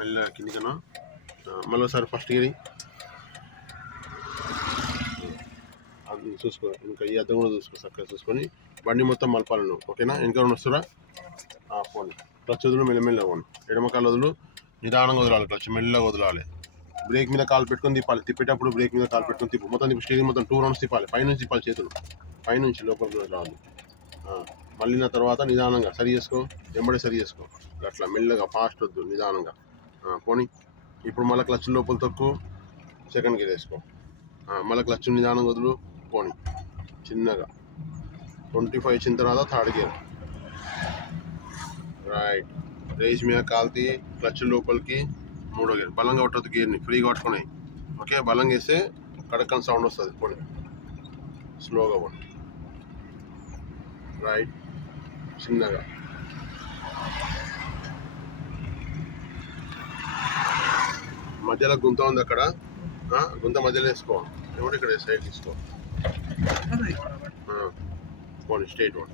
మెల్లగా కిందికన్నా మళ్ళీ ఒకసారి ఫస్ట్ గేరి అది చూసుకో, ఇంకా ఈ అద్దం కూడా చూసుకో, చక్కగా చూసుకొని బండి మొత్తం మలపాలి నువ్వు. ఓకేనా? ఇంకా వస్తురా పోనీ. క్లచ్ వదులు, మెల్లమెల్లగా పోను. ఎడమకాలు వదులు, నిదానంగా వదలాలి. క్లచ్ మెల్లగా వదలాలి. బ్రేక్ మీద కాలు పెట్టుకొని తిప్పాలి. తిప్పేటప్పుడు బ్రేక్ మీద కాలు పెట్టుకొని తిప్పు. మొత్తం తిప్పి స్టీరింగ్ మొత్తం 2 రౌండ్స్ తిప్పాలి. పైనుంచి తిప్పాలి, చేతులు పైనుంచి లోపలికి రావాలి. మళ్ళీ నా తర్వాత నిదానంగా సరి చేసుకో, వెంబడి సరి చేసుకో. అట్లా మెల్లగా, ఫాస్ట్ వద్దు, నిదానంగా పోనీ. ఇప్పుడు మళ్ళీ క్లచ్ లోపల తొక్కు, సెకండ్ గేర్ వేసుకో. మళ్ళీ క్లచ్ నిదానంగా వదులు, పోనీ చిన్నగా. 25 ఇచ్చిన తర్వాత థర్డ్ గేర్. రైట్. రేస్ మీద కాల్తీ, క్లచ్ లోపలికి, మూడో గేర్. బలంగా కొట్టద్దు గేర్ని, ఫ్రీగా కొట్టుకున్నాయి. ఓకే? బలంగా వేస్తే కడక్కని సౌండ్ వస్తుంది. పోనీ స్లోగా పోనీ. రైట్, చిన్నగా. మధ్యలో గుంత ఉంది అక్కడ, గుంత మధ్యలో వేసుకో. ఏమంటే ఇక్కడ సైడ్ తీసుకో. పోనీ straight one.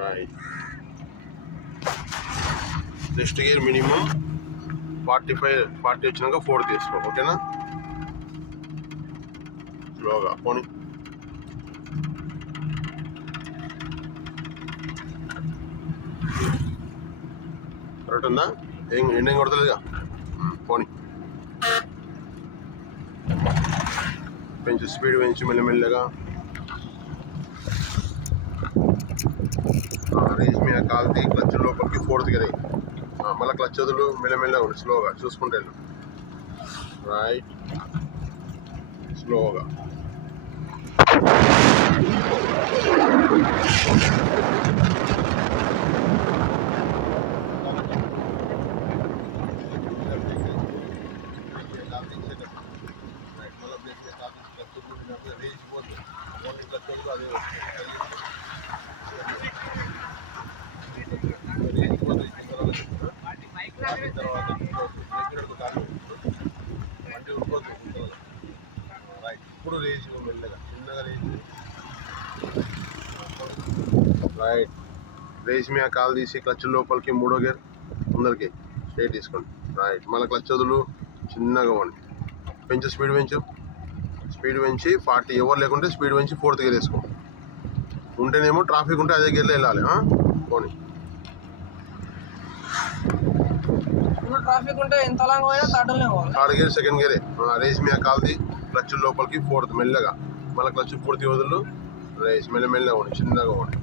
Right. Next gear minimum 40 వచ్చినాక 4 తీసుకో. ఓకేనా? స్లోగా పోనీ. కరెక్ట్ ఉందా? ఎండింగ్ కొడతలేదుగా, పోనీ. పెంచు, స్పీడ్ పెంచు మెల్లమెల్లగా. రేస్ మీద కాల్తీ, క్లచ్ లోపలికి 4th గేర్. మళ్ళీ క్లచ్ వదులు, మెల్లమెల్లగా ఉండి స్లోగా చూసుకుంటే వెళ్ళు. రైట్, స్లోగా. ఇప్పుడు రేజ్ మెల్లగా, చిన్నగా రేజ్. రైట్. రేజ్ మీద కాలు తీసి క్లచ్ లోపలికి, మూడో గేర్ ముందరికి స్ట్రైట్ తీసుకోండి. రైట్. మళ్ళీ క్లచ్ వదులు, చిన్నగా పోండి. పెంచు, స్పీడ్ పెంచు. స్పీడ్ పెంచి 40, ఎవరు లేకుంటే స్పీడ్ పెంచి 4th గేర్ వేసుకో. ఉంటేనేమో ట్రాఫిక్ ఉంటే అదే గేర్లో వెళ్ళాలి. పోనీ. ట్రాఫిక్ ఉంటే ఎంత లాంగ్ పోయినా థర్డ్ గేర్, సెకండ్ గేరే. రేస్ మీద కాల్ది, క్లచ్ లోపలికి 4th మెల్లగా. మళ్ళీ క్లచ్ పూర్తి వదులు, రేస్ మెల్లమెల్లగా పోండి, చిన్నగా పోండి.